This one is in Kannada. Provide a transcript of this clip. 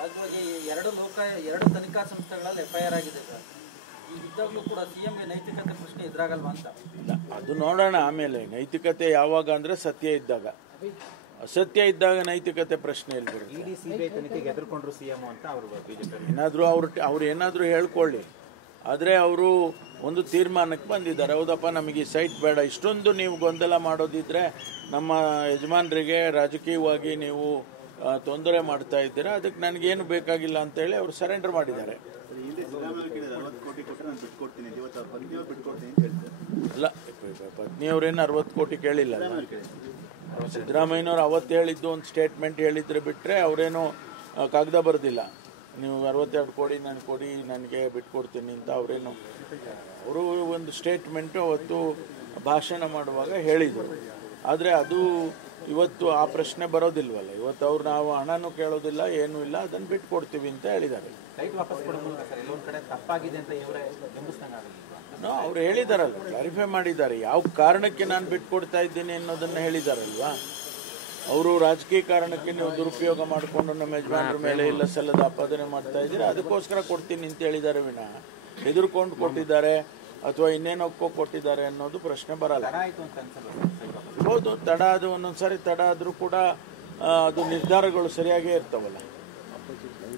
ಹಾಗಾಗಿ ಎರಡು ತನಿಖಾ ಸಂಸ್ಥೆಗಳಲ್ಲಿ FIR ಆಗಿದೆ ಸರ್. ಇದ್ದಾಗಲೂ ಕೂಡ ಸಿಎಂಗೆ ನೈತಿಕತೆ ಪ್ರಶ್ನೆ ಎದುರಾಗಲ್ವಾ ಅಂತ. ಅದು ನೋಡೋಣ ಆಮೇಲೆ. ನೈತಿಕತೆ ಯಾವಾಗ ಅಂದ್ರೆ ಸತ್ಯ ಇದ್ದಾಗ, ಅಸತ್ಯ ಇದ್ದಾಗ ನೈತಿಕತೆ ಪ್ರಶ್ನೆ ಎಲ್ಲಿ ಬರುತ್ತೆ? ಇಡಿ ಸಿಬಿಐ ತನಿಖೆಗೆ ಎದುರ್ಕೊಂಡ್ರು ಸಿಎಂ ಅಂತ ಅವರು ಬಿಜೆಪಿ ಏನಾದರೂ ಅವ್ರು ಏನಾದರೂ ಹೇಳ್ಕೊಳ್ಳಿ, ಆದರೆ ಅವರು ಒಂದು ತೀರ್ಮಾನಕ್ಕೆ ಬಂದಿದ್ದಾರೆ. ಹೌದಪ್ಪ, ನಮಗೆ ಈ ಸೈಟ್ ಬೇಡ, ಇಷ್ಟೊಂದು ನೀವು ಗೊಂದಲ ಮಾಡೋದಿದ್ರೆ ನಮ್ಮ ಯಜಮಾನರಿಗೆ ರಾಜಕೀಯವಾಗಿ ನೀವು ತೊಂದರೆ ಮಾಡ್ತಾ ಇದ್ದೀರಾ, ಅದಕ್ಕೆ ನನಗೇನು ಬೇಕಾಗಿಲ್ಲ ಅಂತೇಳಿ ಅವರು ಸರೆಂಡರ್ ಮಾಡಿದ್ದಾರೆ. ಅಲ್ಲ, ಪತ್ನಿಯವ್ರೇನು 60 ಕೋಟಿ ಕೇಳಿಲ್ಲ. ಸಿದ್ದರಾಮಯ್ಯನವ್ರು ಅವತ್ತು ಹೇಳಿದ್ದು ಒಂದು ಸ್ಟೇಟ್ಮೆಂಟ್ ಹೇಳಿದ್ರೆ ಬಿಟ್ಟರೆ ಅವರೇನು ಕಾಗದ ಬರೆದಿಲ್ಲ. ನೀವು 62 ಕೋಟಿ ನನಗೆ ಕೊಡಿ, ನನಗೆ ಬಿಟ್ಕೊಡ್ತೀನಿ ಅಂತ ಅವರು ಒಂದು ಸ್ಟೇಟ್ಮೆಂಟು ಅವತ್ತು ಭಾಷಣ ಮಾಡುವಾಗ ಹೇಳಿದರು. ಆದರೆ ಅದು ಇವತ್ತು ಆ ಪ್ರಶ್ನೆ ಬರೋದಿಲ್ವಲ್ಲ. ಇವತ್ತು ಅವ್ರು ನಾವು ಹಣನೂ ಕೇಳೋದಿಲ್ಲ, ಏನೂ ಇಲ್ಲ, ಅದನ್ನು ಬಿಟ್ಕೊಡ್ತೀವಿ ಅಂತ ಹೇಳಿದ್ದಾರೆ. ಸೈಟ್ ವಾಪಸ್ ಕೊಡೋ ಮೂಲಕ ಸರ್ ಎಲ್ಲೊಂದು ಕಡೆ ತಪ್ಪಾಗಿದೆ ಅಂತ ಇವರೇ ನೋ, ಅವ್ರು ಹೇಳಿದಾರಲ್ಲ, ಕ್ಲಾರಿಫೈ ಮಾಡಿದ್ದಾರೆ ಯಾವ ಕಾರಣಕ್ಕೆ ನಾನು ಬಿಟ್ಕೊಡ್ತಾ ಇದ್ದೀನಿ ಅನ್ನೋದನ್ನ ಹೇಳಿದಾರಲ್ವಾ. ಅವರು ರಾಜಕೀಯ ಕಾರಣಕ್ಕೆ ನೀವು ದುರುಪಯೋಗ ಮಾಡಿಕೊಂಡು ನಮ್ಮ ಯಜಮಾನರ ಮೇಲೆ ಇಲ್ಲ ಸಲ್ಲದ ಆಪಾದನೆ ಮಾಡ್ತಾ ಇದ್ದೀರಾ, ಅದಕ್ಕೋಸ್ಕರ ಕೊಡ್ತೀನಿ ಅಂತ ಹೇಳಿದ್ದಾರೆ ವಿನಃ ಹೆದರ್ಕೊಂಡು ಕೊಟ್ಟಿದ್ದಾರೆ ಅಥವಾ ಇನ್ನೇನಕ್ಕೋ ಕೊಟ್ಟಿದ್ದಾರೆ ಅನ್ನೋದು ಪ್ರಶ್ನೆ ಬರಲ್ಲ. ಹೌದು, ತಡ ಅದು ಒಂದೊಂದ್ಸರಿ ತಡ ಆದರೂ ಕೂಡ ಅದು ನಿರ್ಧಾರಗಳು ಸರಿಯಾಗೇ ಇರ್ತಾವಲ್ಲ.